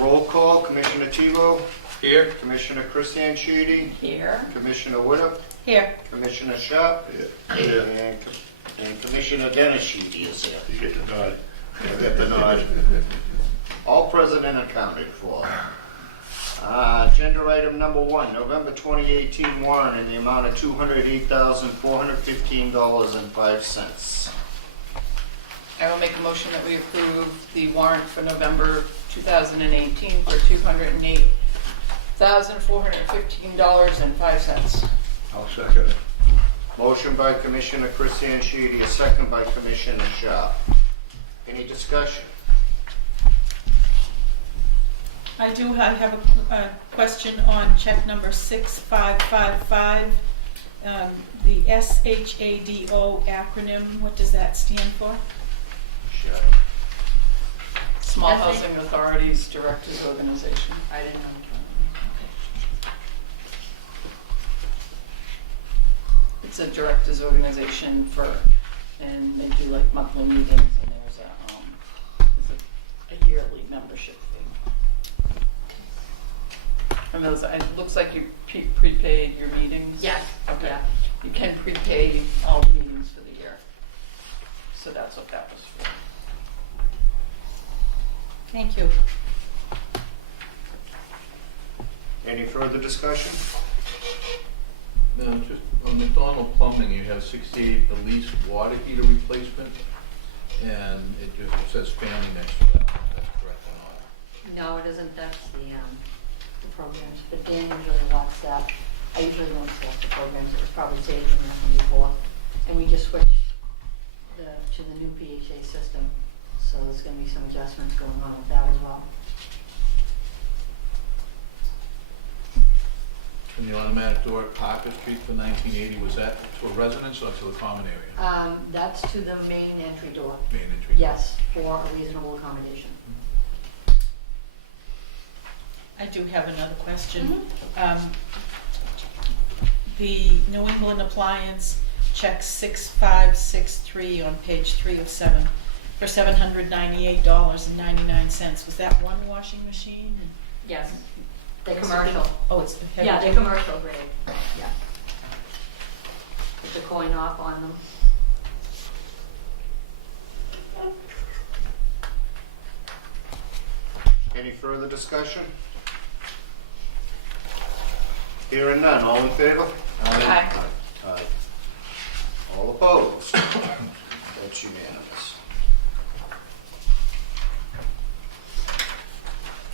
Roll call, Commissioner Tebow, Here. Commissioner Christianchidi, Here. Commissioner Widup, Here. Commissioner Sharp, Here. and Commissioner Denishidi is here. You get the nod. I get the nod. All present and accounted for. Agenda item number 1, November 2018 warrant in the amount of $208,415.05. I will make a motion that we approve the warrant for November 2018 for $208,415.05. I'll second it. Motion by Commissioner Christianchidi, a second by Commissioner Sharp. Any discussion? I have a question on check number 6555. The SHADO acronym, what does that stand for? Sharp. Small Nothing. Housing Authorities Directors Organization. I didn't know. It's a directors organization and they do like monthly meetings and there's a yearly membership fee. And those, it looks like you prepaid your meetings? Yes. Okay. Yeah. You can prepay all the meetings for the year. So that's what that was for. Thank you. Any further discussion? No, just on McDonald Plumbing, you have 68 the least water heater replacement, and it just says family next to that. That's correct or not? No, it isn't, that's the programs, but Dan usually wants that. I usually don't select the programs, it was probably saved in there before. And we just switched to the new PHA system, so there's gonna be some adjustments going on with that as well. And the automatic door at Parker Street for 1980, was that to a residence or to the common area? That's to the main entry door, Main entry? yes, for a reasonable accommodation. I do have another question. The New England Appliance check 6563 on page 3 of 7 for $798.99. Was that one washing machine? Yes. They're commercial. Oh, it's heavy. Yeah, they're commercial grade, yeah. With the coin off on them. Any further discussion? Hearing none, all in favor? Aye. Aye. All opposed? That's unanimous.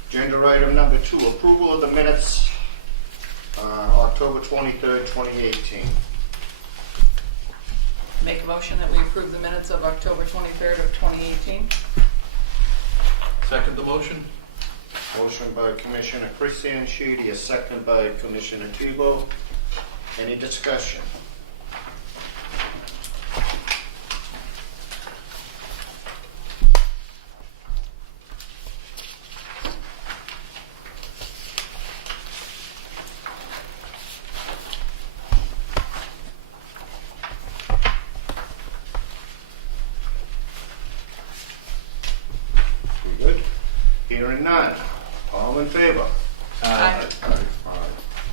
Agenda item number 2, approval of the minutes, October 23rd, 2018. Make a motion that we approve the minutes of October 23rd of 2018. Second the motion? Motion by Commissioner Christianchidi, a second by Commissioner Tebow. Any discussion? We good? Hearing none. All in favor? Aye.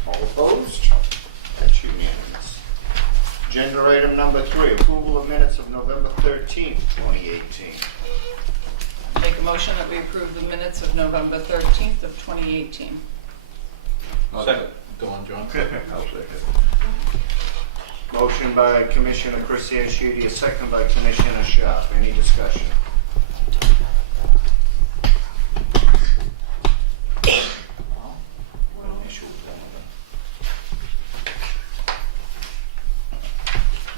All opposed? That's unanimous. Agenda item number 3, approval of minutes of November 13th, 2018. Make a motion that we approve the minutes of November 13th of 2018. Second. Go on, John. I'll second. Motion by Commissioner Christianchidi, a second by Commissioner Sharp. Any discussion?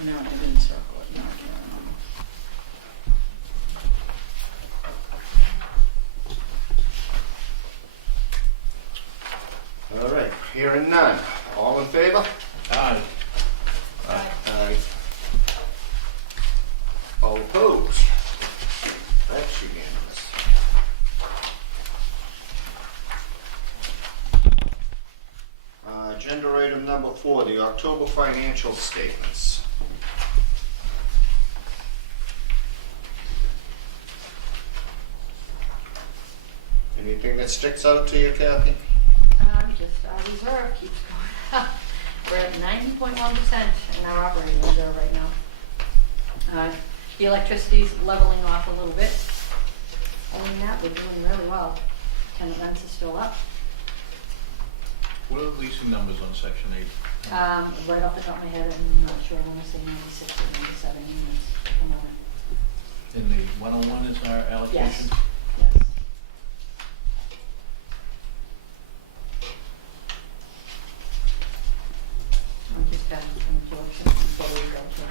No, I didn't circle it. No, I can't remember. All right, hearing none. All in favor? Aye. Aye. All opposed? That's unanimous. Agenda item number 4, the October financial statements. Anything Anything that sticks out to you, Kathy? Just our reserve keeps going up. We're at 90.1% in our operating reserve right now. The electricity's leveling off a little bit. Other than that, we're doing really well. Tenant rents are still up. What are the leasing numbers on section 8? Right off the top of my head, I'm not sure, I want to say 96 or 97 units at the moment. In the 101 is our allocation? Yes. I'm just having some absorption before we go to.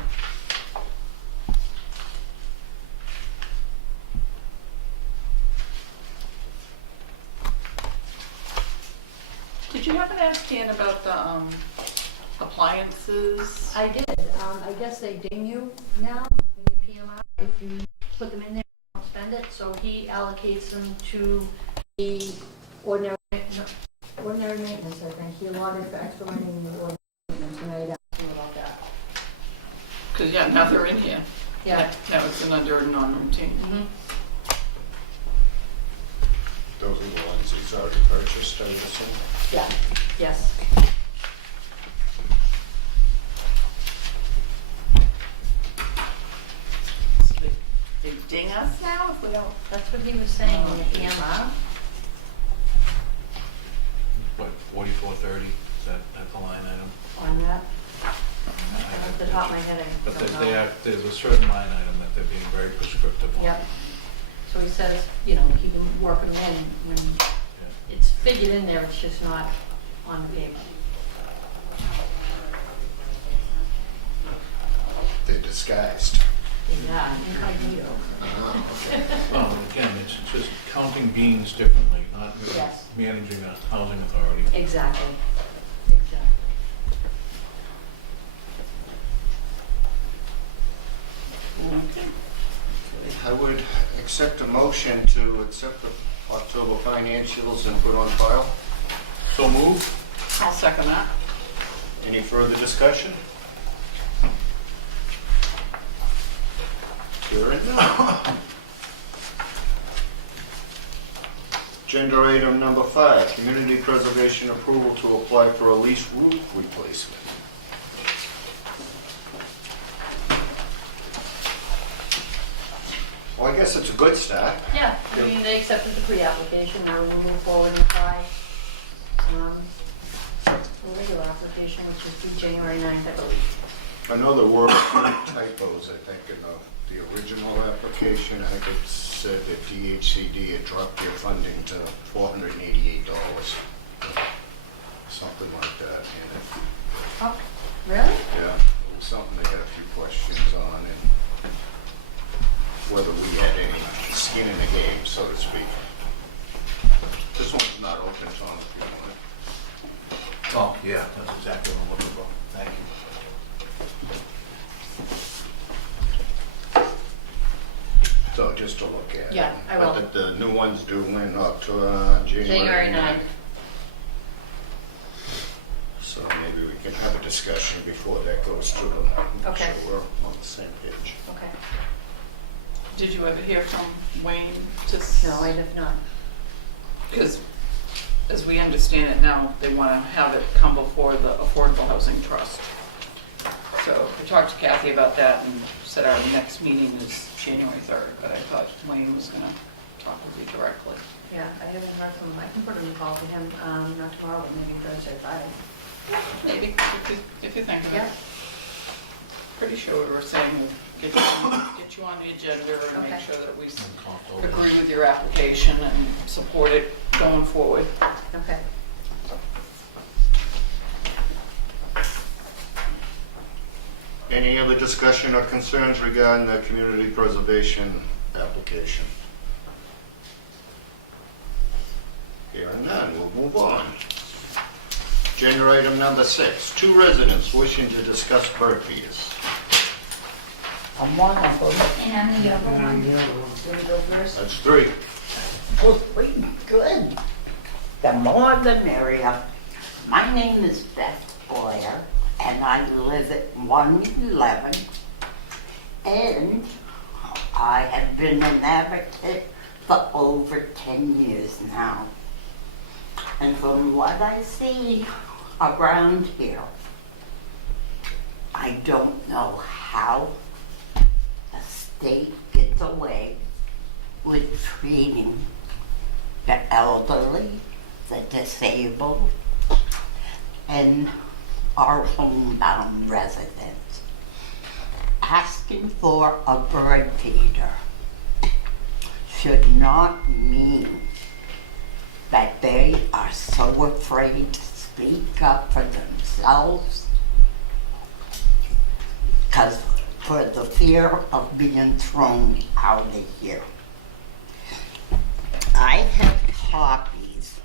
Did you happen to ask Dan about the appliances? I did. I guess they ding you now in your PMR if you put them in there and don't spend it. So he allocates them to the ordinary maintenance, I think. He allotted for extra money in the ordinary maintenance, and I asked him about that. Because, yeah, now they're in here. Yeah. Now it's under non-routine. Mm-hmm. Those are the ones he's already purchased, I assume. Yeah, yes. So they ding us now if we don't. That's what he was saying in the PMR. What, 4430, is that the line item? On that. I Off the top of my head, I But don't they know. are, there's a certain line item that they're being very prescriptive on. Yep. So he says, you know, he can work them in when Yeah. it's figured in there, it's just not on the paper. They're disguised. Yeah, incognito. Okay. Well, again, it's just counting beans differently, not really Yes. managing a housing authority. Exactly. Exactly. Okay. I would accept a motion to accept the October financials and put on file. So move. I'll second that. Any further discussion? Hearing none. Agenda item number 5, community preservation approval to apply for a lease roof replacement. Well, I guess it's a good start. Yeah, I mean, they accepted the pre-application, now we'll move forward and apply. The regular application, which is due January 9th, I believe. I know there were a few typos, I think, in the original application. I think it said that DHCD had dropped their funding to $488. Something like that. And Oh, really? yeah, it was something they had a few questions on, and whether we had any skin in the game, so to speak. This one's not open, Tom, if you want it. Oh, yeah, that's exactly what I'm looking for. Thank you. So just to look at it. Yeah, I will. But the new one's due in January 9th. So maybe we can have a discussion before that goes to them. Okay. So we're on the same page. Okay. Did you ever hear from Wayne to? No, I have not. Because as we understand it now, they want to have it come before the Affordable Housing Trust. So we talked to Kathy about that and said our next meeting is January 3rd, but I thought Wayne was going to talk with you directly. Yeah, I haven't heard from him. I can put in a call to him, not tomorrow, but maybe Thursday, Friday. Maybe, if you think of it. Yeah. Pretty sure we were saying we'll get you on the agenda and make Okay. sure that we And talk over. agree with your application and support it going forward. Okay. Any other discussion or concerns regarding the community preservation application? Hearing none, we'll move on. Agenda item number 6, 2 residents wishing to discuss bird feeders. I'm one of them. And the other one, you want to go first? That's 3. Oh, pretty good. The more the merrier. My name is Beth Boyer, and I live at 111. And I have been an advocate for over 10 years now. And from what I see around here, I don't know how the state gets away with treating the elderly, the disabled, and our homebound residents. Asking for a bird feeder should not mean that they are so afraid to speak up for themselves because for the fear of being thrown out of here. I have copies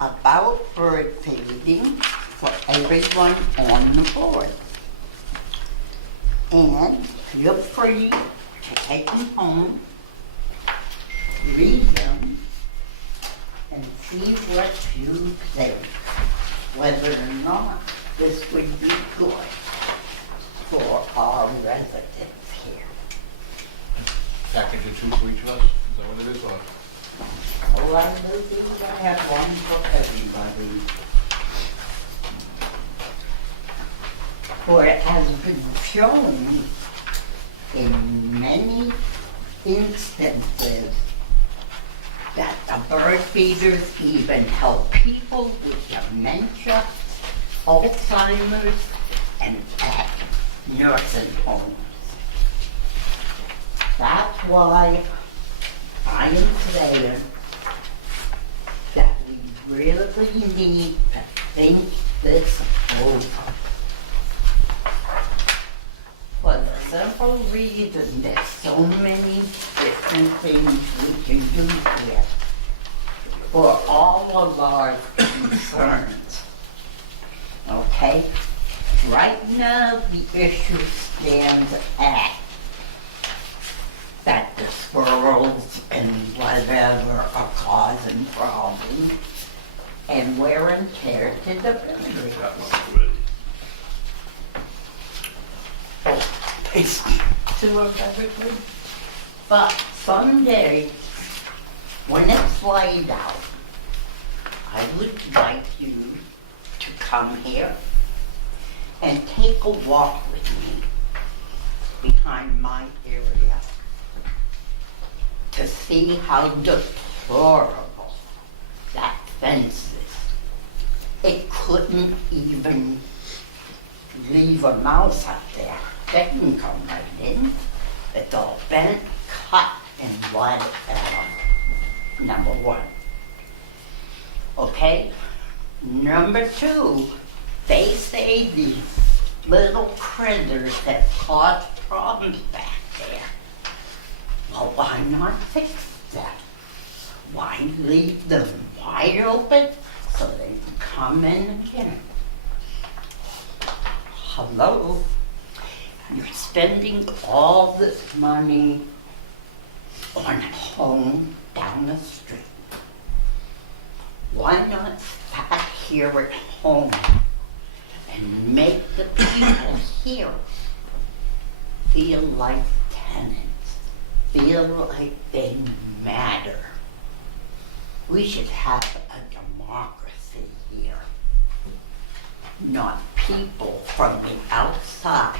about bird feeding for everyone on the board. And feel free to take them home, read them, and see what you think, whether or not this would be good for our residents here. Package of 2 for each of us, is that what it is, or? Oh, I believe I have one for everybody. For it has been shown in many instances that the bird feeders even help people with dementia, Alzheimer's, and at nursing homes. That's why I am saying that we really need to think this over. For the simple reason there's so many different things we can do here for all of our concerns. Okay? Right now, the issue stands at that the squirrels and whatever are causing problems and wear and tear to the building. It's too of everything. But someday, when it's laid out, I would like you to come here and take a walk with me behind my area to see how deplorable that fence is. It couldn't even leave a mouse up there. They can come right in. It's all bent, cut, and whatever. Number one. Okay? Number two, they say these little critters have caused problems back there. Well, why not fix them? Why leave them wide open so they can come in again? Hello? You're spending all this money on a home down the street. Why not start here at home and make the people here feel like tenants, feel like they matter? We should have a democracy here, not people from the outside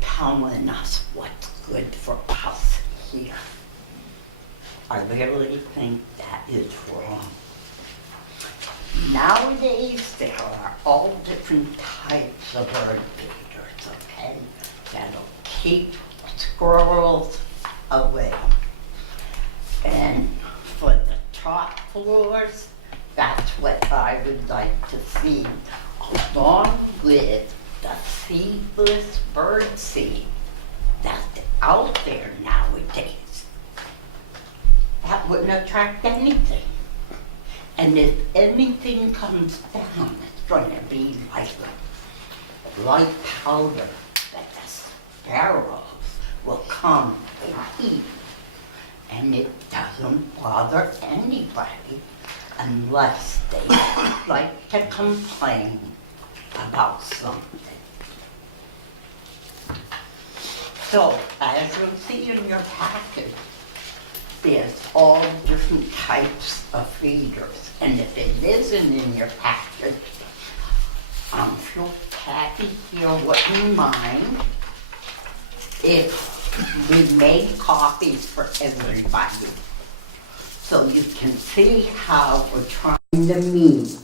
telling us what's good for us here. I really think that is wrong. Nowadays, there are all different types of bird feeders, okay, that'll keep squirrels away. And for the top floors, that's what I would like to see, along with the seedless bird seed that's out there nowadays. That wouldn't attract anything. And if anything comes down, it's going to be like light powder that the sparrows will come and eat. And it doesn't bother anybody unless they like to complain about something. So, as you'll see in your packet, there's all different types of feeders. And if it isn't in your packet, I'm sure Kathy here wouldn't mind if we made copies for everybody. So you can see how we're trying to meet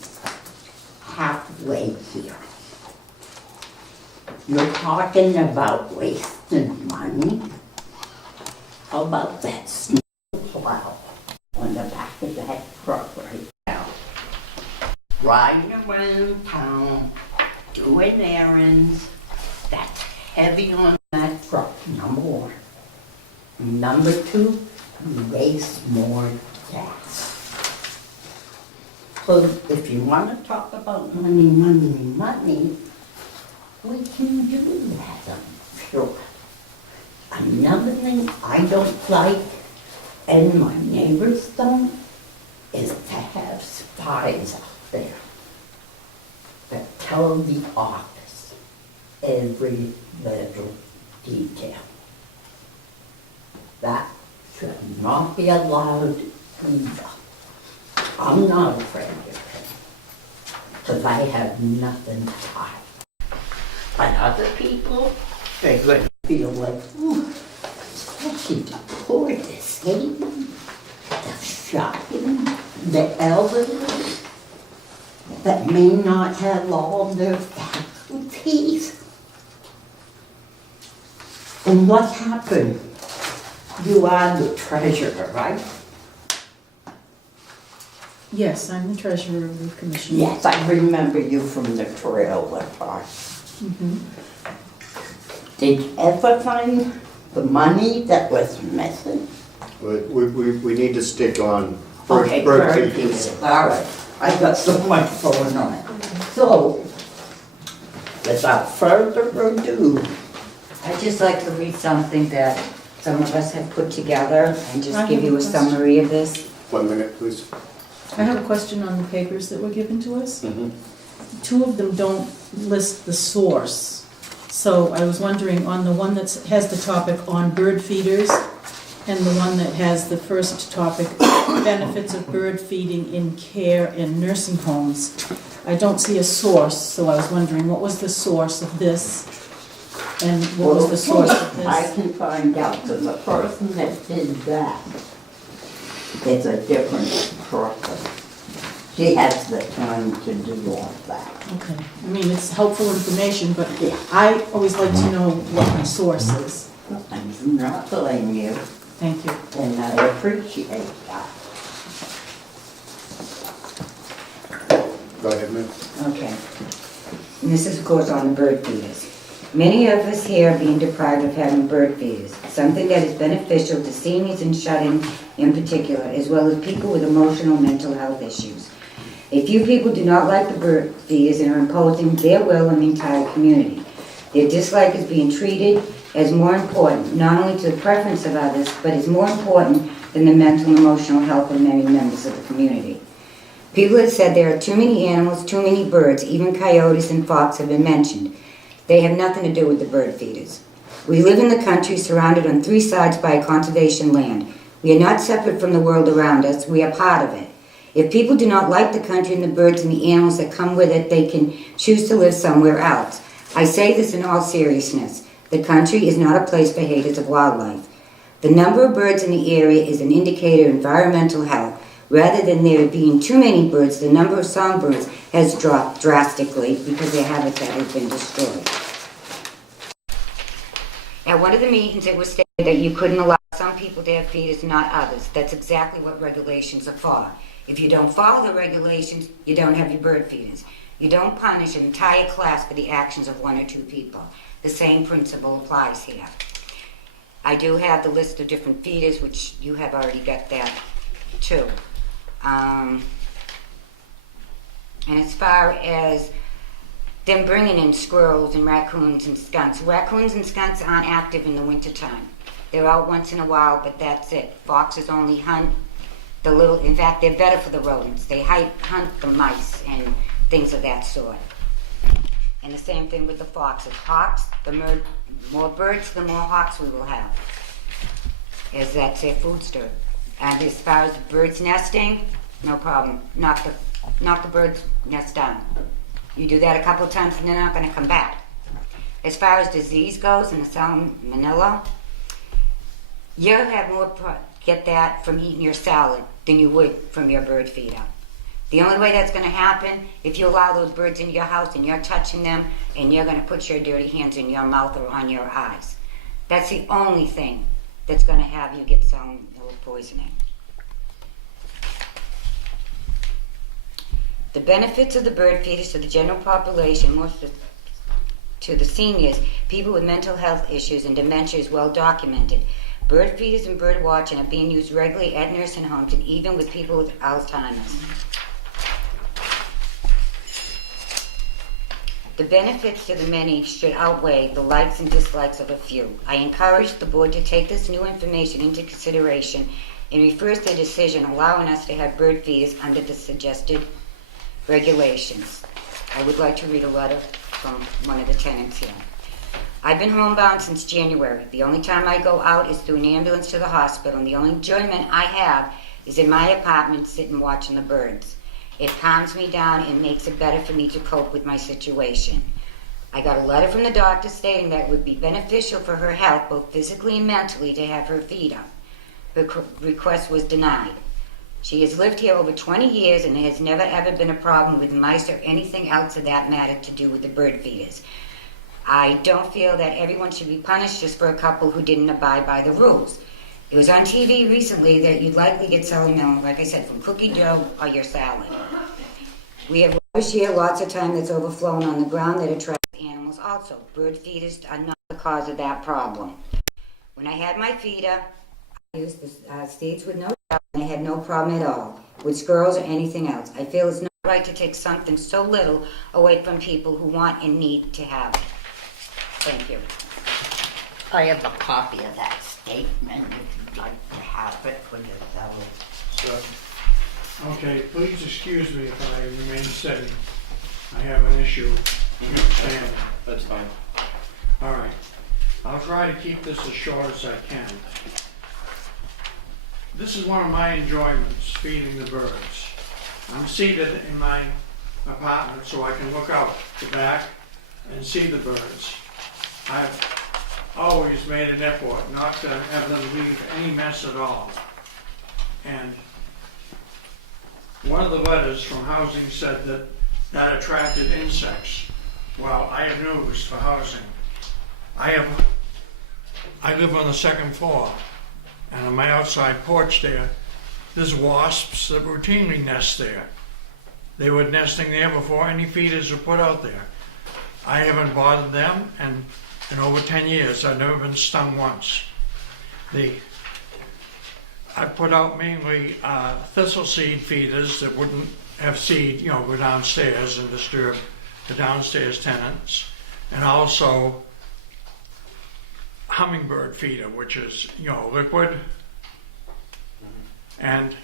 halfway here. You're talking about wasting money. How about that snowplow on the back of that truck right now? Riding around town, doing errands, that's heavy on that truck, number one. Number two, you waste more gas. So if you want to talk about money, we can do that, I'm sure. Another thing I don't like, and my neighbors don't, is to have spies out there that tell the office every little detail. That should not be allowed either. I'm not afraid of him, because I have nothing to hide. But other people, they're going to feel like, ooh, especially the poor, the disabled, the shocking, the elderly, that may not have all their faculties. And what happened? You are the treasurer, right? Yes, I'm the treasurer of the commission. Yes, I remember you from the trailer park. Mhm. Did you ever find the money that was missing? We need to stick on Okay, bird feeders. feeders. All right, I got so much going on. So, without further ado, I'd just like to read something that some of us have put together and I just have give you a a question. summary of this. 1 minute, please. I have a question on the papers that were given to us. Mhm. Two of them don't list the source. So I was wondering, on the one that has the topic on bird feeders, and the one that has the first topic, benefits of bird feeding in care and nursing homes, I don't see a source, so I was wondering, what was the source of this? And what was the source of I this? can find out, because the person that did that is a different person. She has the time to do all that. Okay, I mean, it's helpful information, but Yeah. I always like to know what my source is. I'm not blaming you, Thank you. and I appreciate that. Go ahead, ma'am. Okay. And this is, of course, on the bird feeders. Many of us here are being deprived of having bird feeders, something that is beneficial to seniors and shut-ins in particular, as well as people with emotional and mental health issues. A few people do not like the bird feeders and are imposing their will on the entire community. Their dislike is being treated as more important, not only to the preference of others, but is more important than the mental and emotional health of many members of the community. People have said there are too many animals, too many birds, even coyotes and fox have been mentioned. They have nothing to do with the bird feeders. We live in the country surrounded on three sides by conservation land. We are not separate from the world around us, we are part of it. If people do not like the country and the birds and the animals that come with it, they can choose to live somewhere else. I say this in all seriousness. The country is not a place for haters of wildlife. The number of birds in the area is an indicator of environmental health. Rather than there being too many birds, the number of songbirds has dropped drastically because their habitat has been destroyed. At one of the meetings, it was stated that you couldn't allow some people to have feeders, not others. That's exactly what regulations are for. If you don't follow the regulations, you don't have your bird feeders. You don't punish an entire class for the actions of one or two people. The same principle applies here. I do have the list of different feeders, which you have already got that too. And as far as them bringing in squirrels and raccoons and skunks aren't active in the wintertime. They're out once in a while, but that's it. Foxes only hunt the little, in fact, they're better for the rodents. They hunt the mice and things of that sort. And the same thing with the foxes. Hawks, the More birds, the more hawks we will have, as that's their food store. And as far as birds nesting, no problem. Knock the bird's nest down. You do that a couple of times and they're not going to come back. As far as disease goes and the salmonella, you'll have more get that from eating your salad than you would from your bird feeder. The only way that's going to happen, if you allow those birds into your house and you're touching them and you're going to put your dirty hands in your mouth or on your eyes. That's the only thing that's going to have you get salmonella poisoning. The benefits of the bird feeders to the general population, most to the seniors, people with mental health issues and dementia is well documented. Bird feeders and bird watching are being used regularly at nursing homes and even with people with Alzheimer's. The benefits to the many should outweigh the likes and dislikes of a few. I encourage the board to take this new information into consideration and reverse their decision allowing us to have bird feeders under the suggested regulations. I would like to read a letter from one of the tenants here. I've been homebound since January. The only time I go out is through an ambulance to the hospital, and the only enjoyment I have is in my apartment sitting watching the birds. It calms me down and makes it better for me to cope with my situation. I got a letter from the doctor stating that it would be beneficial for her health, both physically and mentally, to have her feeder. Her request was denied. She has lived here over 20 years and there has never ever been a problem with mice or anything else of that matter to do with the bird feeders. I don't feel that everyone should be punished just for a couple who didn't abide by the rules. It was on TV recently that you'd likely get salmonella, like I said, from cookie dough or your salad. We have rubbish here lots of time that's overflowing on the ground that attracts animals also. Bird feeders are not the cause of that problem. When I had my feeder, I used the seeds with no doubt, and I had no problem at all with squirrels or anything else. I feel it's not right to take something so little away from people who want and need to have it. Thank you. I have a copy of that statement if you'd like to have it for yourself. Okay, please excuse me if I remain sitting. I have an issue standing. That's fine. All right. I'll try to keep this as short as I can. This is one of my enjoyments, feeding the birds. I'm seated in my apartment so I can look out the back and see the birds. I've always made an effort not to have them leave any mess at all. And one of the letters from housing said that that attracted insects. Well, I have news for housing. I live on the second floor, and on my outside porch there's wasps that routinely nest there. They were nesting there before any feeders were put out there. I haven't bothered them, and in over 10 years I've never been stung once. I put out mainly thistle seed feeders that wouldn't have seed, go downstairs and disturb the downstairs tenants, and also hummingbird feeder, which is, liquid, and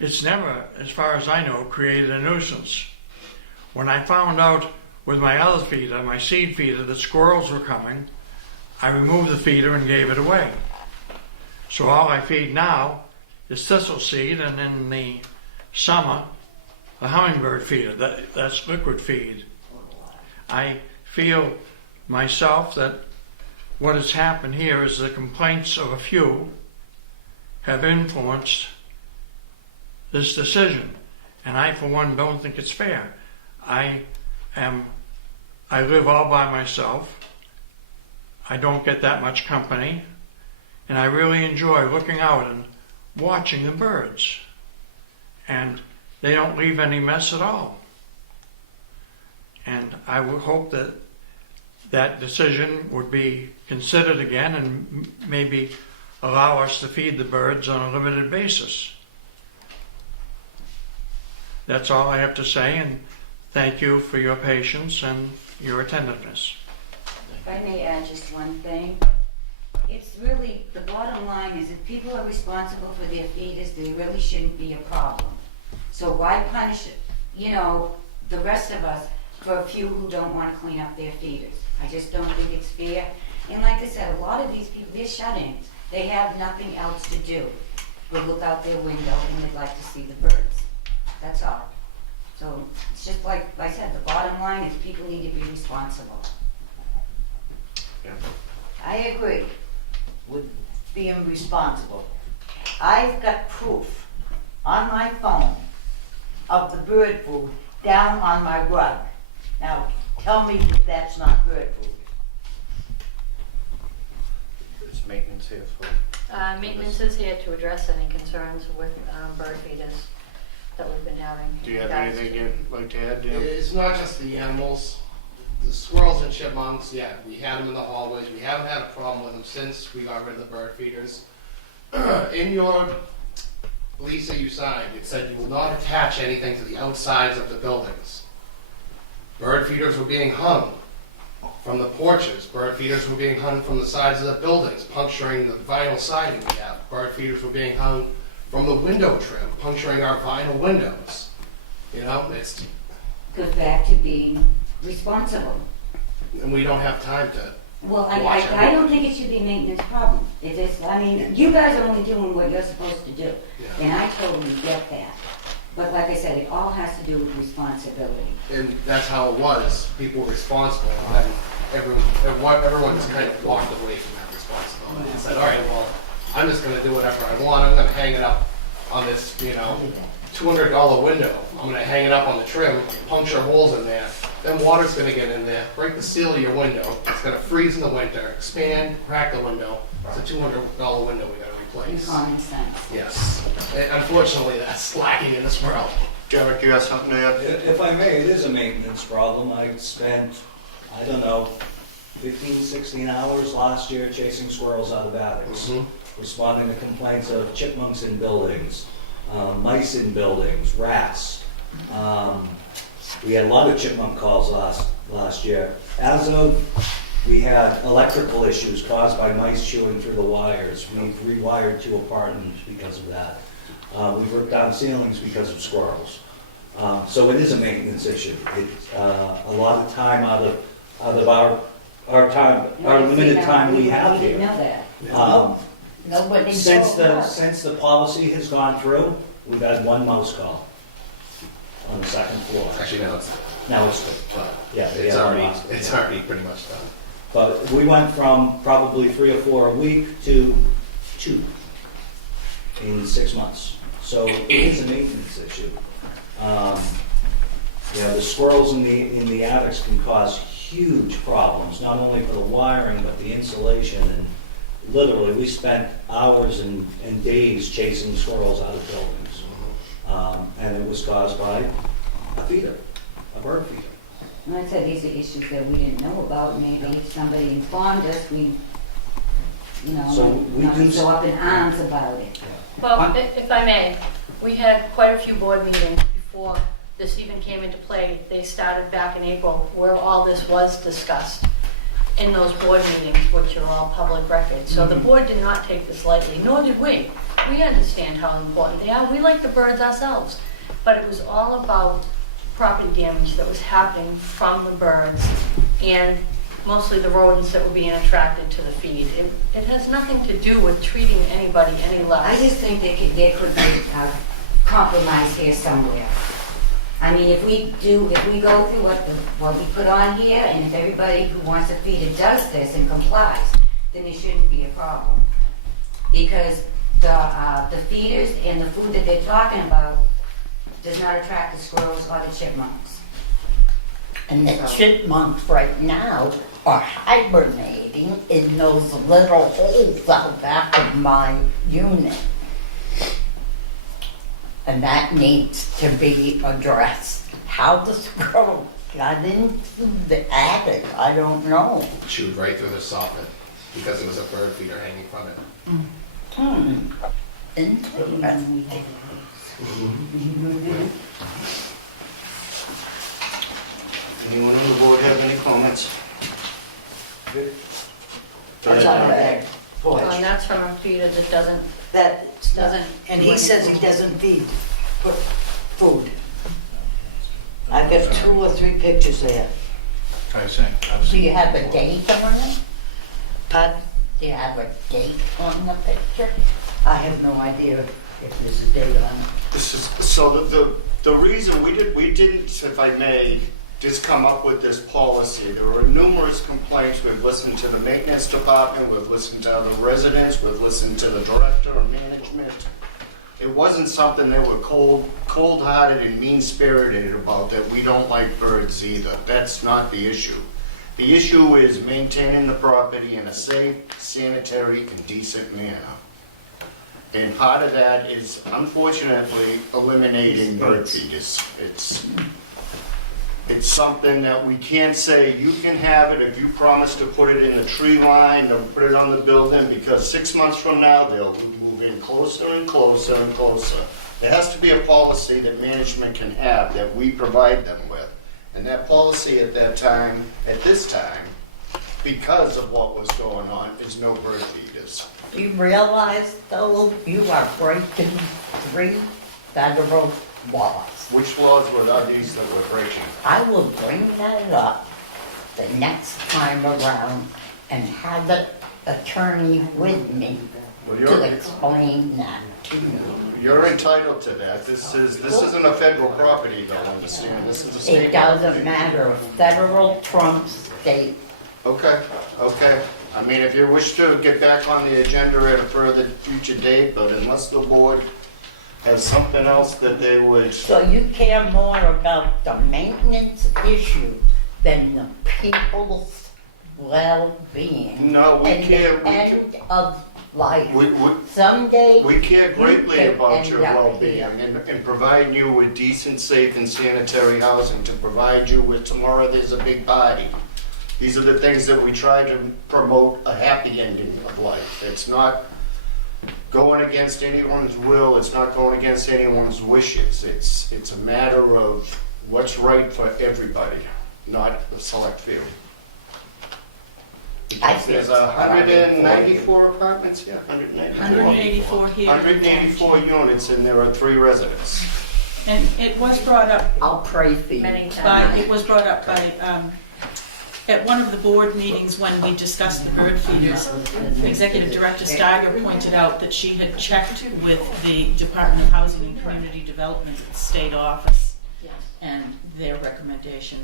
it's never, as far as I know, created a nuisance. When I found out with my other feeder, my seed feeder, that squirrels were coming, I removed the feeder and gave it away. So all I feed now is thistle seed, and in the summer, the hummingbird feeder. That's liquid feed. I feel myself that what has happened here is the complaints of a few have influenced this decision, and I, for one, don't think it's fair. I live all by myself. I don't get that much company, and I really enjoy looking out and watching the birds. And they don't leave any mess at all. And I would hope that that decision would be considered again and maybe allow us to feed the birds on a limited basis. That's all I have to say, and thank you for your patience and your attentiveness. If I may add just one thing, it's really, the bottom line is if people are responsible for their feeders, there really shouldn't be a problem. So why punish, the rest of us for a few who don't want to clean up their feeders? I just don't think it's fair. And like I said, a lot of these people, they're shut-ins. They have nothing else to do but look out their window and they'd like to see the birds. That's all. So it's just like I said, the bottom line is people need to be responsible. I agree with being responsible. I've got proof on my phone of the bird food down on my rug. Now, tell me that that's not bird food. Is maintenance here for? Maintenance is here to address any concerns with bird feeders that we've been having. Do you have Guys, anything you'd like to add, Dan? It's not just the animals, the squirrels and chipmunks, yeah, we had them in the hallways, we haven't had a problem with them since we got rid of the bird feeders. In your lease that you signed, it said you will not attach anything to the outsides of the buildings. Bird feeders were being hung from the porches, bird feeders were being hung from the sides of the buildings, puncturing the vinyl siding we have. Bird feeders were being hung from the window trim, puncturing our vinyl windows. You know, it's, Goes back to being responsible. and we don't have time to. Well, Watch I don't think it should be a maintenance problem. It is, I mean, you guys are only doing what you're supposed to do. Yeah. And I totally get that. But like I said, it all has to do with responsibility. And that's how it was. People were responsible, and then everyone just kind of walked away from that responsibility and said, all right, well, I'm just gonna do whatever I want. I'm gonna hang it up on this, $200 window. I'm gonna hang it up on the trim, puncture holes in there. Then water's gonna get in there, break the seal of your window. It's gonna freeze in the winter, expand, crack the window. It's a $200 window we gotta replace. Common sense. Yes. And unfortunately, that's lacking in this world. Derek, you got something to add? If I may, it is a maintenance problem. I spent, 15, 16 hours last year chasing squirrels out of attics, responding to complaints of chipmunks in buildings, mice in buildings, rats. We had a lot of chipmunk calls last year. We had electrical issues caused by mice chewing through the wires. We've rewired 2 apartments because of that. We've ripped down ceilings because of squirrels. So it is a maintenance issue. It's a lot of time out of our time, our limited time we have We didn't here. know that. Nobody Since told us. the policy has gone through, we've had 1 mouse call on the 2nd floor. Actually, no, it's, Now it's 2. Yeah, we have one mouse. it's already pretty much done. But we went from probably 3 or 4 a week to 2 in 6 months. So it is a maintenance issue. The squirrels in the attics can cause huge problems, not only for the wiring, but the insulation. And literally, we spent hours and days chasing squirrels out of buildings. And it was caused by a feeder, a bird feeder. Like I said, these are issues that we didn't know about. Maybe if somebody informed us, we, So we not do be so up in arms about it. Well, if I may, we had quite a few board meetings before this even came into play. They started back in April where all this was discussed in those board meetings, which are all public records. So the board did not take this lightly, nor did we. We understand how important they are. We like the birds ourselves. But it was all about property damage that was happening from the birds and mostly the rodents that were being attracted to the feed. It has nothing to do with treating anybody any I less. just think there could be a compromise here somewhere. I mean, if we go through what we put on here, and if everybody who wants to feed it does this and complies, then there shouldn't be a problem. Because the feeders and the food that they're talking about does not attract the squirrels or the chipmunks. And the chipmunks right now are hibernating in those little holes out back of my unit. And that needs to be addressed. How the squirrel got into the attic, I don't know. Chewed right through the soffit because it was a bird feeder hanging from it. Interesting. Anyone on the board have any comments? That's on that porch. And that's from a feeder that doesn't, And he says he doesn't put food. I've got 2 or 3 pictures there. I think, I've Do seen you it have a before. date on it? Bud, do you have a date on the picture? I have no idea if there's a date on it. This is, so the reason we didn't, if I may, just come up with this policy. There were numerous complaints. We've listened to the maintenance department, we've listened to other residents, we've listened to the director of management. It wasn't something that we're cold-hearted and mean-spirited about, that we don't like birds either. That's not the issue. The issue is maintaining the property in a safe, sanitary, and decent manner. And part of that is, unfortunately, eliminating bird feeders. It's something that we can't say, you can have it if you promise to put it in the tree line, or put it on the building, because 6 months from now, they'll move in closer and closer and closer. There has to be a policy that management can have, that we provide them with. And that policy at this time, because of what was going on, is no bird feeders. Do you realize, though, you are breaking 3 federal laws? Which laws are these that we're breaking? I will bring that up the next time around and have an attorney with me Well, to explain that to you. You're entitled to that. This isn't a federal property, you don't understand. This is a state It doesn't property. matter, federal trumps state. Okay. I mean, if you wish to get back on the agenda at a further future date, but unless the board has something else that they would... So you care more about the maintenance issue than the people's well-being. No, we and care. the end of life. We Someday. care greatly you could about your end up well-being here. and providing you with decent, safe, and sanitary housing, to provide you with tomorrow there's a big party. These are the things that we try to promote, a happy ending of life. It's not going against anyone's will, it's not going against anyone's wishes. It's a matter of what's right for everybody, not a select few. I see. There's 194 apartments, yeah, 184 here. 184 units, and there are 3 residents. And it was brought up I'll pray for you. it was brought up by, at one of the board meetings when we discussed the bird feeders. Executive Director Steiger pointed out that she had checked with the Department of Housing and Community Development at the state office, and their recommendation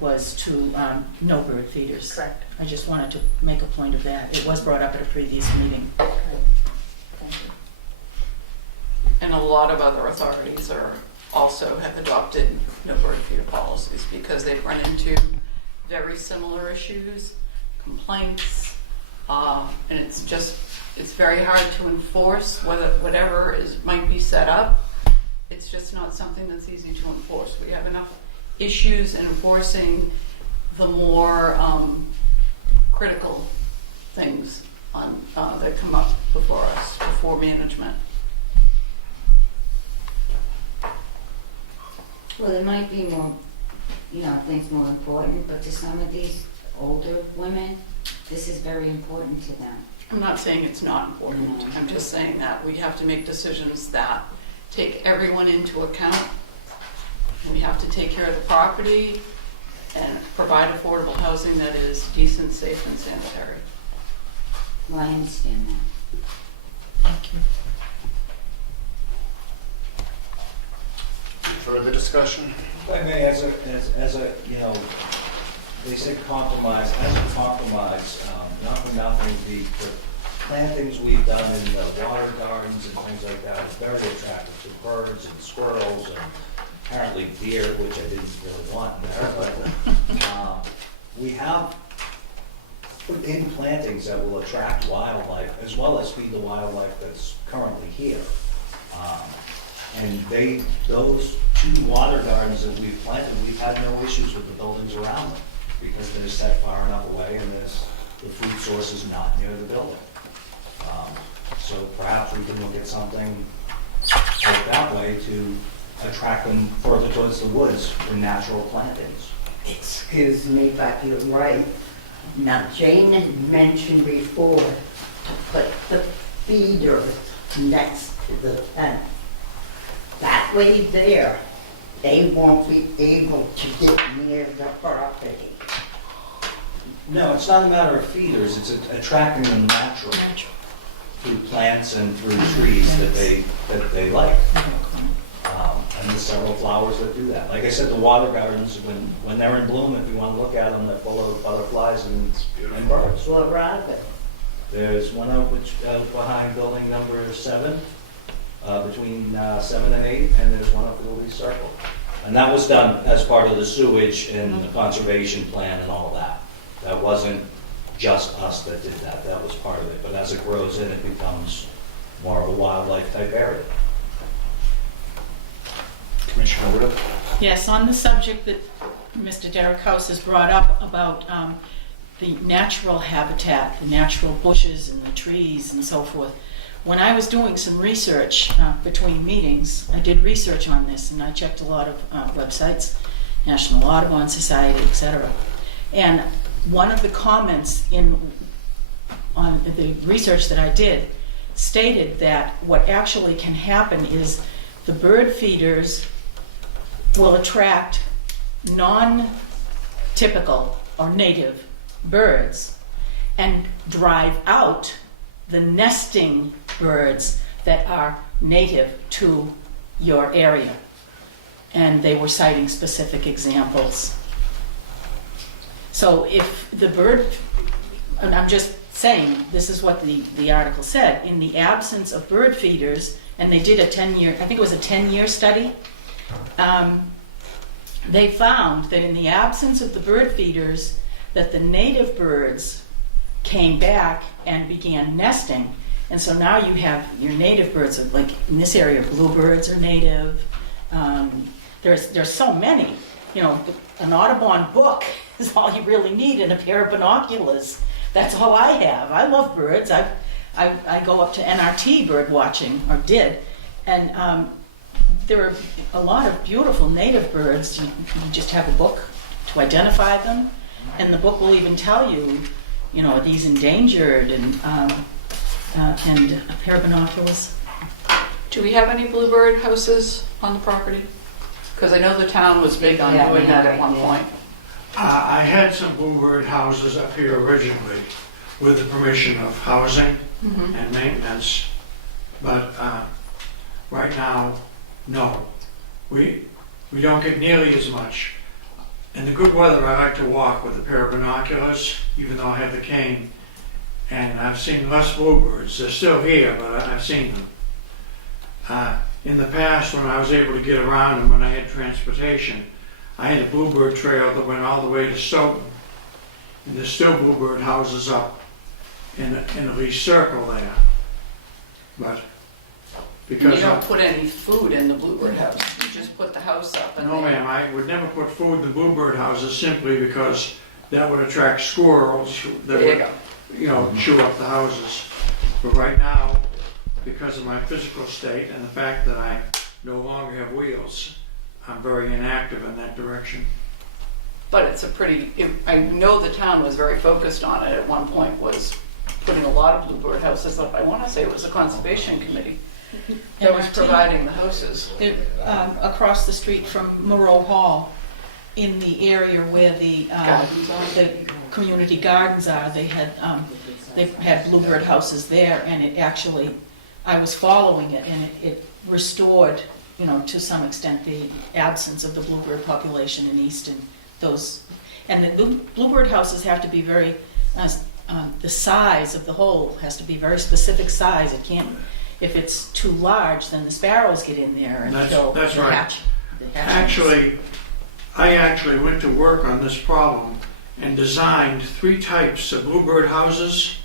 was to no bird feeders. Correct. I just wanted to make a point of that. It was brought up at a previous meeting. Thank you. And a lot of other authorities also have adopted no bird feeder policies because they've run into very similar issues, complaints, and it's very hard to enforce whatever might be set up. It's just not something that's easy to enforce. We have enough issues enforcing the more critical things that come up before us, before management. Well, there might be more, things more important, but to some of these older women, this is very important to them. I'm not saying it's not important. No. I'm just saying that we have to make decisions that take everyone into account. And we have to take care of the property and provide affordable housing that is decent, safe, and sanitary. Well, I understand that. Thank you. Further discussion? If I may, as a, they said compromise, as a compromise, not for nothing, the plantings we've done in the water gardens and things like that is very attractive to birds and squirrels and apparently deer, which I didn't really want in there, but we have put in plantings that will attract wildlife as well as feed the wildlife that's currently here. And those 2 water gardens that we've planted, we've had no issues with the buildings around them because they're set far enough away and the food source is not near the building. So perhaps we can look at something like that way to attract them further towards the woods for natural plantings. Excuse me, but you're right. Now, Jane had mentioned before to put the feeder next to the fence. That way there, they won't be able to get near the property. No, it's not a matter of feeders, it's attracting them naturally through plants and through trees that they like. And there's several flowers that do that. Like I said, the water gardens, when they're in bloom, if you want to look at them, they're full of butterflies and birds. What are they? There's one out behind building number 7, between 7 and 8, and there's one up at the Lee Circle. And that was done as part of the sewage and the conservation plan and all of that. That wasn't just us that did that, that was part of it. But as it grows in, it becomes more of a wildlife type area. Commissioner Widow? Yes, on the subject that Mr. Derek House has brought up about the natural habitat, the natural bushes and the trees and so forth. When I was doing some research between meetings, I did research on this and I checked a lot of websites, National Audubon Society, etc. And one of the comments on the research that I did stated that what actually can happen is the bird feeders will attract non-typical or native birds and drive out the nesting birds that are native to your area. And they were citing specific examples. So if the bird, and I'm just saying, this is what the article said, in the absence of bird feeders, and they did a 10-year, I think it was a 10-year study, they found that in the absence of the bird feeders, that the native birds came back and began nesting. And so now you have your native birds, like in this area, bluebirds are native. There's so many. You know, an Audubon book is all you really need and a pair of binoculars. That's all I have. I love birds. I go up to NRT bird watching, or did, and there are a lot of beautiful native birds. You just have a book to identify them, and the book will even tell you, you know, are these endangered, and a pair of binoculars. Do we have any bluebird houses on the property? Because I know the town was big on Yeah, doing that at one yeah. point. I had some bluebird houses up here originally with the permission of housing and maintenance, but right now, no. We don't get nearly as much. In the good weather, I like to walk with a pair of binoculars, even though I have the cane, and I've seen less bluebirds. They're still here, but I've seen them. In the past, when I was able to get around and when I had transportation, I had a bluebird trail that went all the way to Stoughton. And there's still bluebird houses up in the Lee Circle there. But You because don't put any food in the bluebird house, you just put the house up and no ma'am, I would never put food in the bluebird houses simply because that would attract squirrels that there you would, go. you know, chew up the houses. But right now, because of my physical state and the fact that I no longer have wheels, I'm very inactive in that direction. But it's a pretty, I know the town was very focused on it at one point, was putting a lot of bluebird houses up. I want to say it was a conservation committee that was NRT. providing the houses. Across the street from Moreau Hall, in the area where the community gardens are, they had bluebird houses there, and it actually, I was following it, and it restored, you know, to some extent, the absence of the bluebird population in Easton. And the bluebird houses have to be very, the size of the hole has to be very specific size. It can't, if it's too large, then the sparrows get in there and kill That's the right. hatch. The hatchlings. I actually went to work on this problem and designed 3 types of bluebird houses.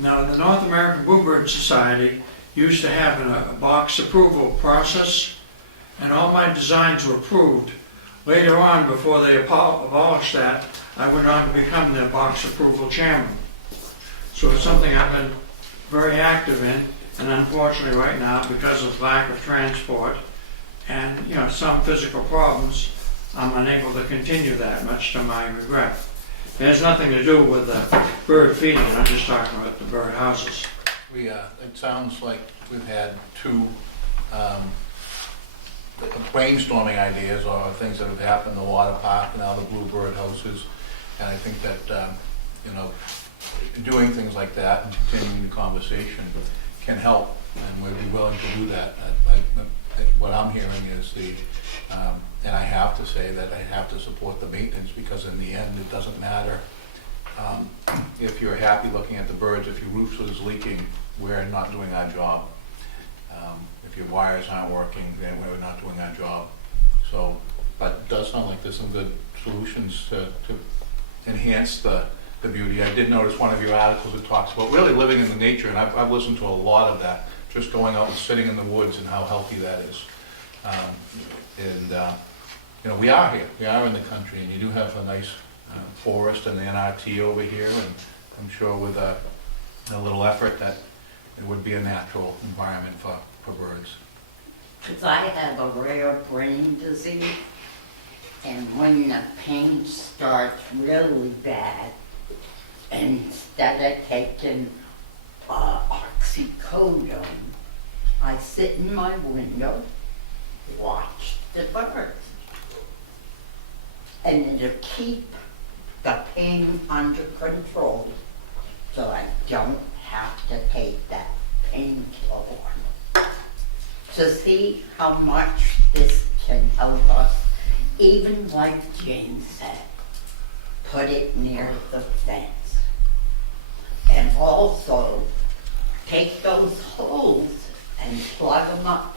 Now, the North American Bluebird Society used to have a box approval process, and all my designs were approved. Later on, before they abolished that, I went on to become their box approval chairman. So it's something I've been very active in, and unfortunately right now, because of lack of transport and, you know, some physical problems, I'm unable to continue that, much to my regret. It has nothing to do with the bird feeding, I'm just talking about the bird houses. It sounds like we've had 2 brainstorming ideas or things that have happened, the water park, now the bluebird houses. And I think that, you know, doing things like that and continuing the conversation can help, and we'd be willing to do that. What I'm hearing is and I have to say that I have to support the maintenance, because in the end, it doesn't matter if you're happy looking at the birds. If your roof is leaking, we're not doing our job. If your wires aren't working, then we're not doing our job. So, but it does sound like there's some good solutions to enhance the beauty. I did notice one of your articles that talks about really living in the nature, and I've listened to a lot of that, just going out and sitting in the woods and how healthy that is. You know, we are here, we are in the country, and you do have a nice forest and NRT over here, and I'm sure with a little effort that it would be a natural environment for birds. Because I have a rare brain disease, and when the pain starts really bad, instead of taking oxycodone, I sit in my window, watch the birds, and it'll keep the pain under control, so I don't have to take that painkiller. To see how much this can help us, even like Jane said, put it near the fence. And also take those holes and plug them up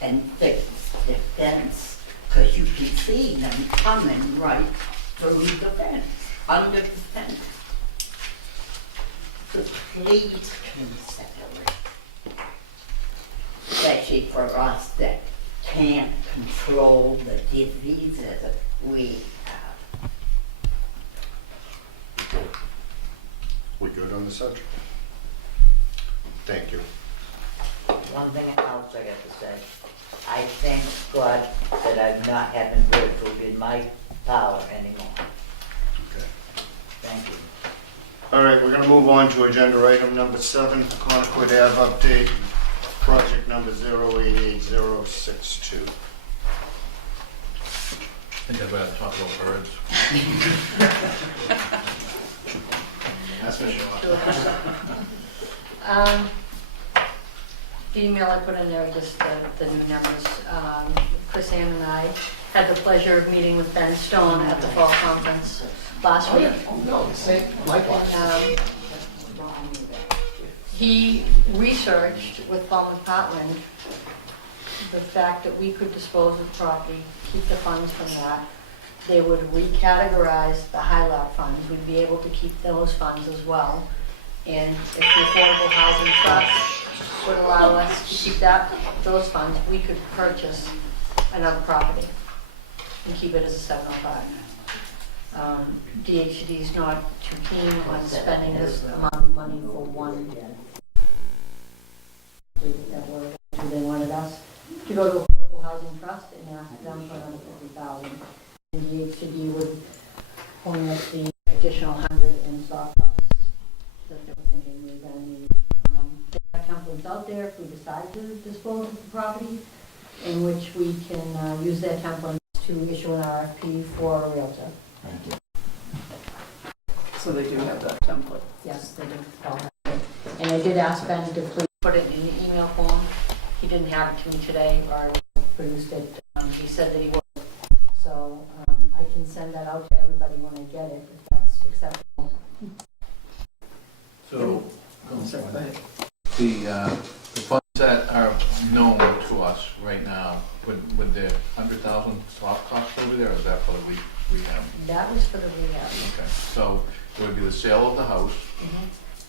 and fix the fence, because you can see them coming right through the fence, under the fence. So please consider it, especially for us that can't control the diseases that we have. We good on the subject? Thank you. One thing else I got to say, I thank God that I'm not having bird food in my power anymore. Okay. Thank you. All right, we're gonna move on to agenda item number 7, Concord Ave update, project number 088062. I think I'd rather talk about birds. That's for sure. The email I put in there, just the new numbers. Chris Ann and I had the pleasure of meeting with Ben Stone at the fall conference last week. No, same, likewise. And, he researched with Falmouth Portland the fact that we could dispose of property, keep the funds from that. They would recategorize the HILAP funds. We'd be able to keep those funds as well. And if the Affordable Housing Trust would allow us to keep those funds, we could purchase another property and keep it as a 705. DHCD is not too keen on spending this amount of money for one. They wanted us to go to Affordable Housing Trust and ask them for another $50,000. And DHCD would pony up the additional 100 in soft costs that they were thinking we were going to need. There are templates out there if we decide to dispose of the property, in which we can use their templates to issue an RFP for a realtor. So they do have that template. Yes, they do. All have it. And I did ask Ben to please put it in the email form. He didn't have it to me today, or produced it. He said that he would. So I can send that out to everybody when I get it, if that's acceptable. So, the funds that are known to us right now, would the 100,000 soft costs over there, or is that for the rehab? That was for the rehab. Okay, so it would be the sale of the house.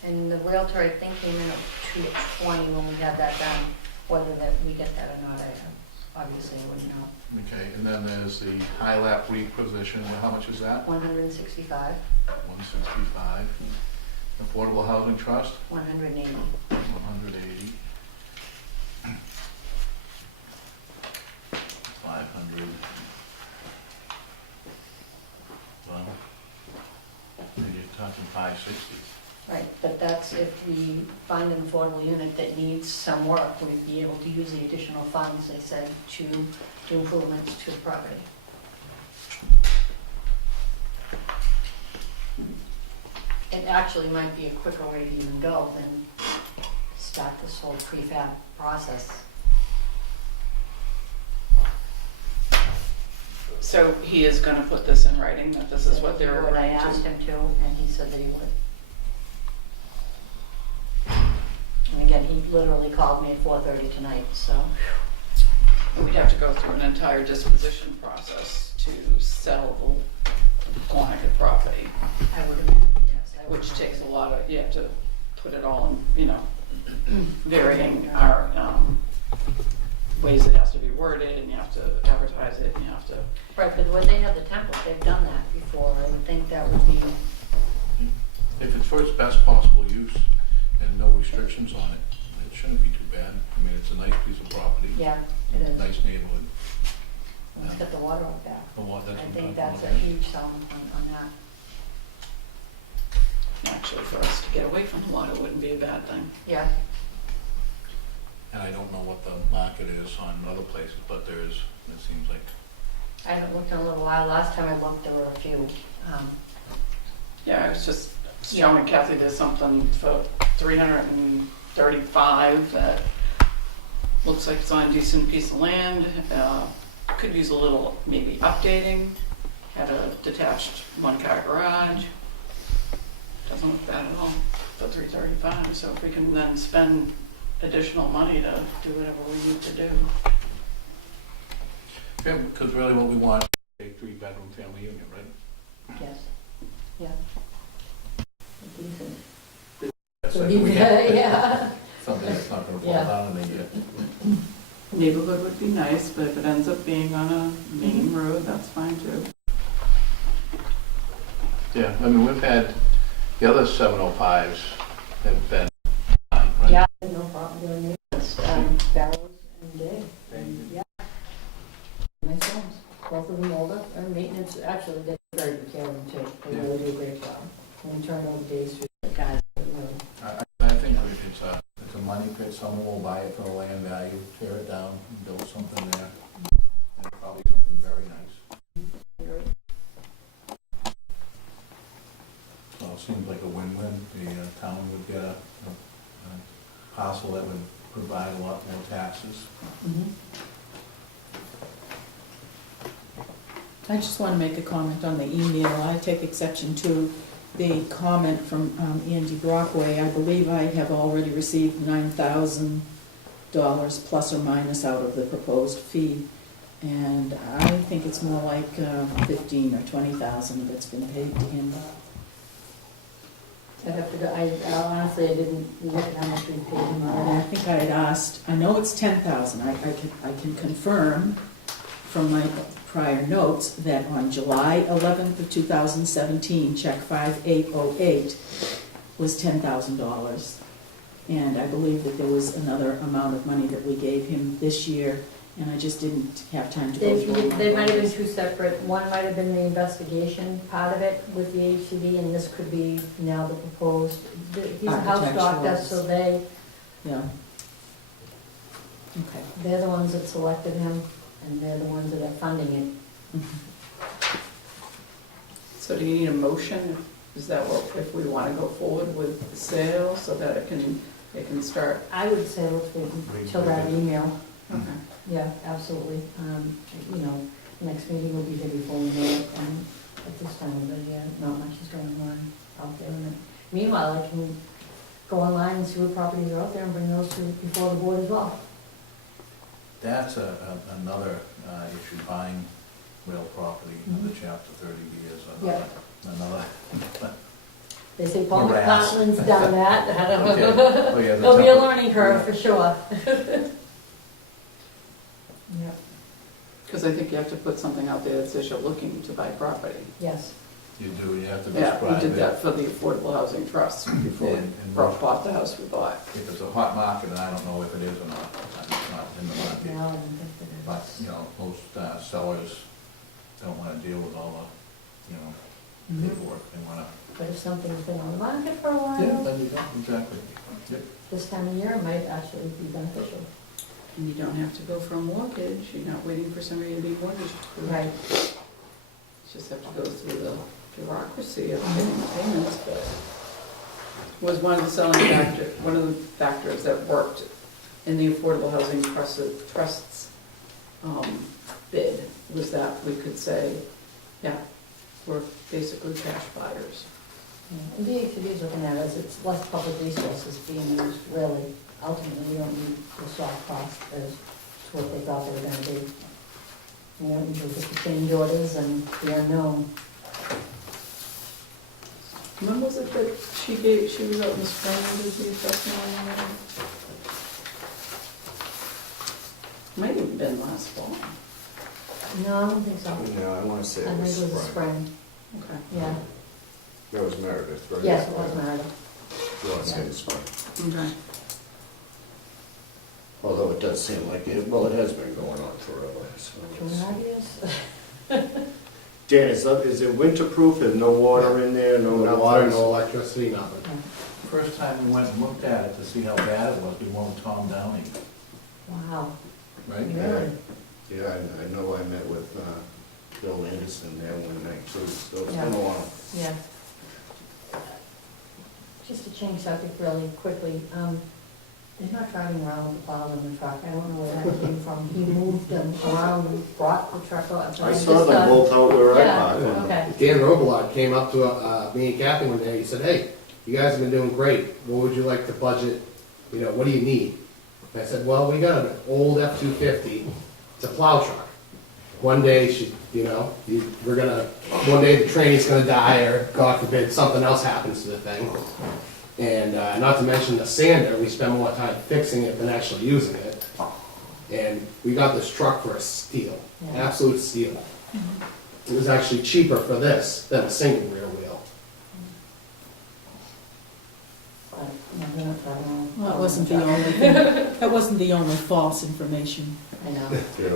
And the realtor, I think, came in at 220 when we had that done. Whether that we get that or not, obviously I wouldn't know. Okay, and then there's the HILAP reposition. How much is that? 165, 165. Affordable Housing Trust? 180. 180. 500. Well, you're talking 560. Right. But that's if we find an affordable unit that needs some work, we'd be able to use the additional funds, they said, to do improvements to the property. It actually might be a quicker way to even go than start this whole prefab process. So he is gonna put this in writing, that this is what they're What I agreeing asked to? him to, and he said that he would. And again, he literally called me at 4:30 tonight, so. We'd have to go through an entire disposition process to sell the Quantico property, I would have, yes, I would which have. takes a lot of, you have to put it all in, you know, varying our, ways it has to be worded, and you have to advertise it, and you have to, Right, but when they have the template, they've done that before, I would think that would be, If it's for its best possible use and no restrictions on it, it shouldn't be too bad. I mean, it's a nice piece of property. yeah, it is. Nice neighborhood. Let's get the water up there. A lot, that's I what think I'm that's a talking huge selling point on that. actually, for us to get away from the water wouldn't be a bad thing. Yeah, And I don't know what the market is on other places, but there is, it seems like. I haven't looked in a little while, last time I looked, there were a few. Yeah, I was just showing Kathy there's something for 335 that looks like it's on a decent piece of land. Could use a little maybe updating. Had a detached one-car garage. Doesn't look bad at all for 335. So if we can then spend additional money to do whatever we need to do. Yeah, because really what we want is a 3-bedroom family unit, right? Yes, yeah. Decent. That's like we have Yeah. something that's not gonna fall Yeah. down in a year. Neighborhood would be nice, but if it ends up being on a main road, that's fine too. Yeah, I mean, we've had, the other 705s have been fine, right? Yeah, no problem doing maintenance, Barrows and Day, and yeah. Nice homes, both of them older, and maintenance, actually, they take very good care of them too, they really do a great job. And we turn over days for the guys, that really. I think it's a money pit. Someone will buy it for the land value, tear it down, and build something there. And probably something very nice. So it seems like a win-win. The town would get a parcel that would provide a lot more taxes. I just want to make a comment on the email. I take exception to the comment from Andy Brockway. I believe I have already received $9,000 plus or minus out of the proposed fee. And I think it's more like 15 or 20,000 that's been paid to him. I'd have to go, honestly, I didn't look at how much we paid him And on I that. think I had asked, I know it's 10,000. I can confirm from my prior notes that on July 11th of 2017, check 5808 was $10,000. And I believe that there was another amount of money that we gave him this year, and I just didn't have time to go through all my They might have been numbers. two separate, one might have been the investigation part of it with the HCD, and this could be now the proposed. He's a house doctor, so Yeah. Okay. they're the ones that selected him, and they're the ones that are funding it. So do you need a motion? Is that what, if we want to go forward with the sale so that it can start? I would say let's wait until that email. Okay. Yeah, absolutely. You know, next meeting will be here before we know it, and at this time of the year, not much is going on out there. And meanwhile, I can go online and see what properties are out there and bring those to before the board as well. That's another issue, buying real property, another chapter 30B is another. They say Paul Morass. McLaughlin's done that. I don't Okay. know. Oh, yeah, the There'll be a temple. learning curve for sure. Yeah, Because I think you have to put something out there that says you're looking to buy property. yes. You do, you have to Yeah, describe we did it. that for the Affordable Housing Trust before we And bought the house we bought. if it's a hot market, and I don't know if it is or not, it's not in the No, market. I don't think that it But, is. most sellers don't want to deal with all the, paperwork they wanna. But if something's been on the market for a Yeah, while, then you go, exactly. this time of year might actually be beneficial. And you don't have to go for a mortgage, you're not waiting for somebody to be mortgaged. Right. You just have to go through the bureaucracy of getting payments, but was one of the selling factor, one of the factors that worked in the Affordable Housing Trust's bid was that we could say, yeah, we're basically cash buyers. And DHCD is looking at it as it's less public resources being used, really. Ultimately, we don't need the soft cost as to what they thought they were gonna be. You know, usually get the change orders and the unknown. When was it that she was out in the spring and did the assessment on that? Might have even been last fall. No, I don't think so. No, I want to say I it think was it was the spring. spring, Okay. yeah. That was Meredith, right? Yes, it was Meredith. Well, it's in spring. Okay. Although it does seem like it, well, it has been going on forever, so. 2.5 years? Dan, is it winterproof? There's no water in there, no No nothing? water, no electricity, nothing. First time we went and looked at it to see how bad it was, we went with Tom Downey, Wow, right? really? Yeah, I know I met with Bill Anderson there one night too, so it's been a while. Yeah. Just to change subject really quickly, they're not driving around with the plows in the truck. I don't know where that came from. He moved them around, brought the truck out. I saw them both out where I Yeah, parked. okay. Dan Robillard came up to me and Kathy one day, he said, hey, you guys have been doing great, what would you like to budget, you know, what do you need? And I said, well, we got an old F-250, it's a plow truck. One day, one day the training's gonna die, or God forbid, something else happens to the thing. And not to mention the sander, we spend more time fixing it than actually using it. And we got this truck for a steal, Yeah. absolute steal. It was actually cheaper for this than a single rear wheel. But, no, they're not driving around. Well, that wasn't the only thing, that wasn't the only false information. I know, Yeah, I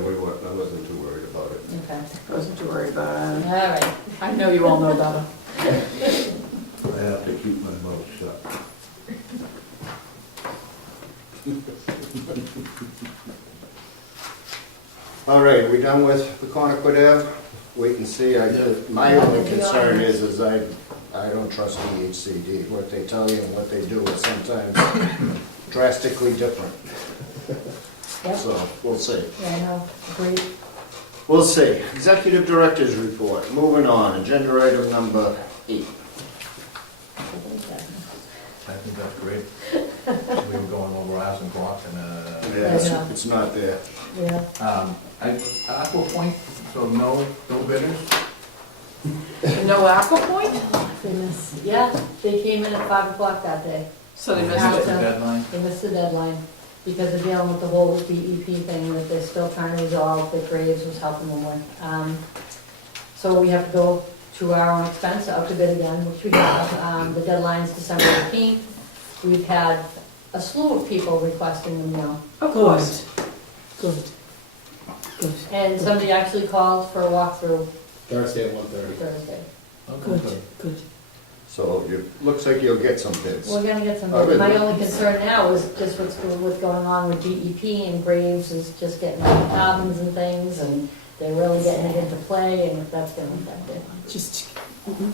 wasn't too worried about it. okay. I wasn't too worried about it. All right. I know you all know better. I have to keep my mouth shut. All right, are we done with the Concord Ave? Wait and see. My Yeah, only to be concern honest. is I don't trust DHCD. What they tell you and what they do is sometimes drastically different. Yep, So, we'll see. yeah, I know, agreed. We'll see. Executive Director's Report. Moving on, agenda item number 8. I think that's great. We were going over hours and clocks and, Yeah. It's not there. Yeah. Aqua Point, so no bidders? No Aqua Point? Goodness, yeah, they came in at 5 o'clock that day. So they missed That's it. the deadline? They missed the deadline because they're dealing with the whole DEP thing that they're still trying to resolve, that Graves was helping them with. So we have to go to our own expense, out to bid again, which we have. The deadline's December 18th. We've had a slew of people requesting them now. Of course. Good. Good. And somebody actually called for a walkthrough Thursday at 1:30. Thursday. Okay, Good, good. So looks like you'll get some bids. We're gonna get some, Oh, good. my only concern now is just what's going on with DEP, and Graves is just getting carbons and things, and they're really getting it into play, and if that's gonna affect it. Just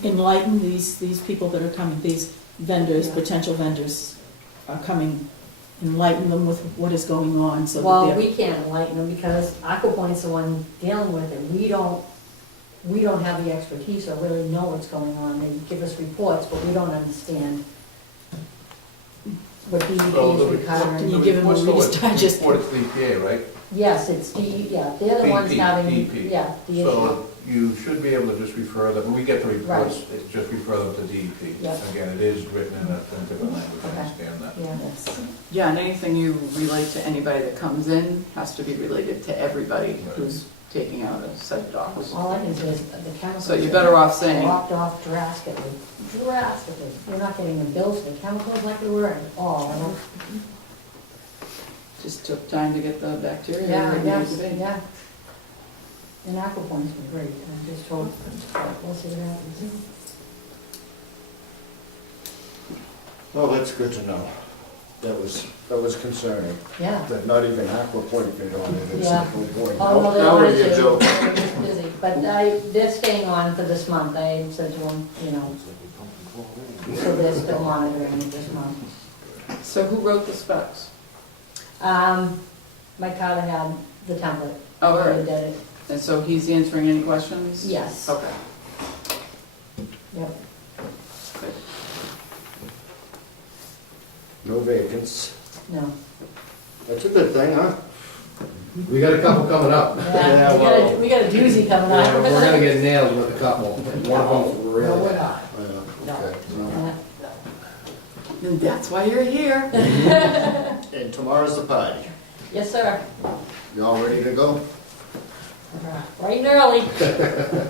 enlighten these people that are coming, these vendors, Yeah. potential vendors are coming, enlighten them with what is going on so that Well, they're. we can't enlighten them because Aqua Point's the one dealing with it. We don't have the expertise or really know what's going on. They give us reports, but we don't understand what DEP So the is requiring. Can you give them a Reader's Digest? Report it to the EPA, right? Yes, it's yeah, they're the ones DEP, having, DEP. yeah, the issue. So you should be able to just refer them, when we get the reports, Right. it's just refer them to DEP. Yep. Again, it is written in a different language, I Okay. understand that. Yeah. Yes. Yeah, and anything you relate to anybody that comes in has to be related to everybody who's taking out a set of dogs. All I can say is the chemicals. So you're better off saying, Dropped off drastically, drastically. We're not getting the bills for the chemicals like we were at all. I don't- just took time to get the bacteria Yeah, where I it needed guess, to be. yeah. And Aqua Point's been great, I'm just told, we'll see what happens. Well, that's good to know. That was concerning, Yeah. that not even Aquapoint could on it, it's Yeah. like, oh boy, Oh, no, they now wanted we're to. joking. They were just busy, but they're staying on for this month. I said to them, you know, so they're still monitoring it this month. So who wrote the specs? Mike Carter had the template. Oh, all He right. did it. And so he's answering any questions? Yes. Okay. Yep. Good. No vacants. No. That's a good thing, huh? We got a couple coming up. Yeah, we got a doozy coming Yeah, up. we're gonna get nailed with a couple. One of them's No, really we're bad. not. Yeah, okay. Yeah. And that's why you're here. And tomorrow's the party. Yes, sir. You all ready to go? Bright and early. It'll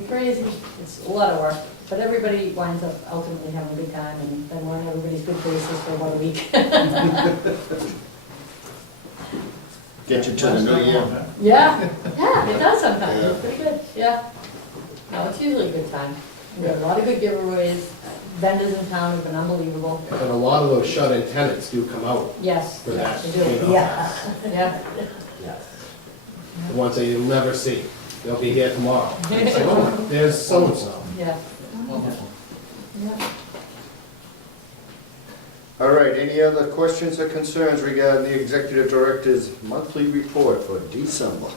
be crazy. It's a lot of work, but everybody winds up ultimately having a good time, and then we're in everybody's good graces for about a week. Get you to the new year. Yeah, it does sometimes. It's pretty good, yeah. No, it's usually a good time. We have a lot of good giveaways. Vendors in town have been unbelievable. And a lot of those shut-in tenants do come out Yes, for that. they you do. know, Yeah. The ones that you'll never see. They'll be here tomorrow. It's like, oh, there's so-and-so. Yeah. Wonderful. Yeah. All right, any other questions or concerns regarding the executive director's monthly report for December?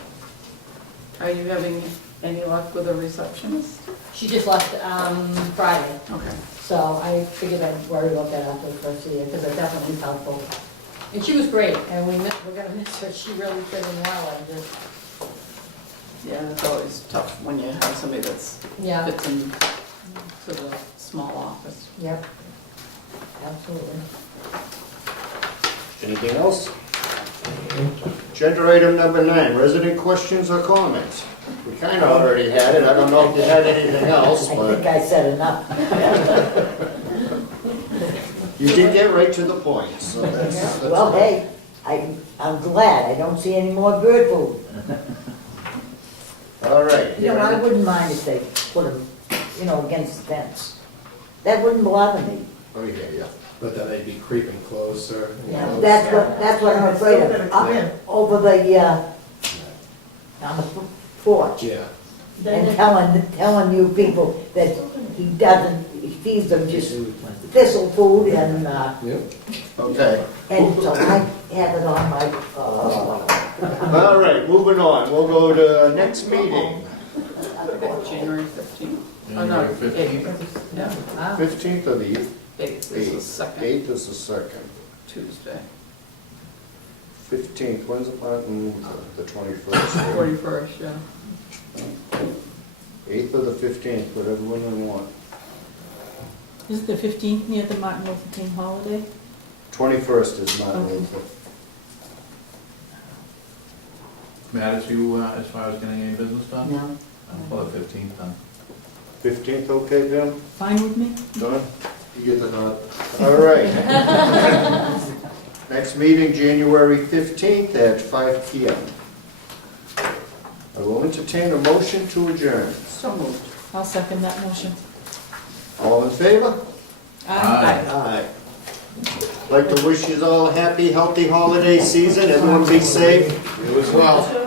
Are you having any luck with a receptionist? She just left Friday, Okay. so I figured I'd worry about that after the first of the year, because it definitely is helpful. And she was great, and we're gonna miss her. She really fit in well. I just, Yeah, it's always tough when you have somebody that's yeah, fits in to the small office. yep, absolutely. Anything else? Agenda item number 9, resident questions or comments? We kind of already had it, I don't know if you had anything else, I but think I said enough. you did get right to the point, so that's Well, good. hey, I'm glad I don't see any more bird food. All right. You know, I wouldn't mind if they put them, against the fence. That wouldn't bother me. Oh, yeah, yeah. But then they'd be creeping closer. That's what I'm afraid of. I'm over on the porch Yeah. and telling you people that he feeds them just thistle food and Yep. Okay. so I have it on my, All right, moving on, we'll go to next meeting, January 15th. Oh, no, January 15th. 8th. Yeah, Wow. 15th or the 8th is the second 8th is the second. Tuesday. 15th, when's the party? The 21st. 41st, yeah. 8th or the 15th, whatever one we want. Is it the 15th near the Martin Luther King holiday? 21st is not Okay. Luther. Matters you, as far as getting any business done? no. For the 15th then. 15th, okay, Bill? Fine with me? Done? You get the nod. All right. Next meeting, January 15th at 5 PM. I will entertain a motion to adjourn. So moved. I'll second that motion. All in favor? Aye. Aye. Like to wish you all a happy, healthy holiday season. Everyone be safe. You as well.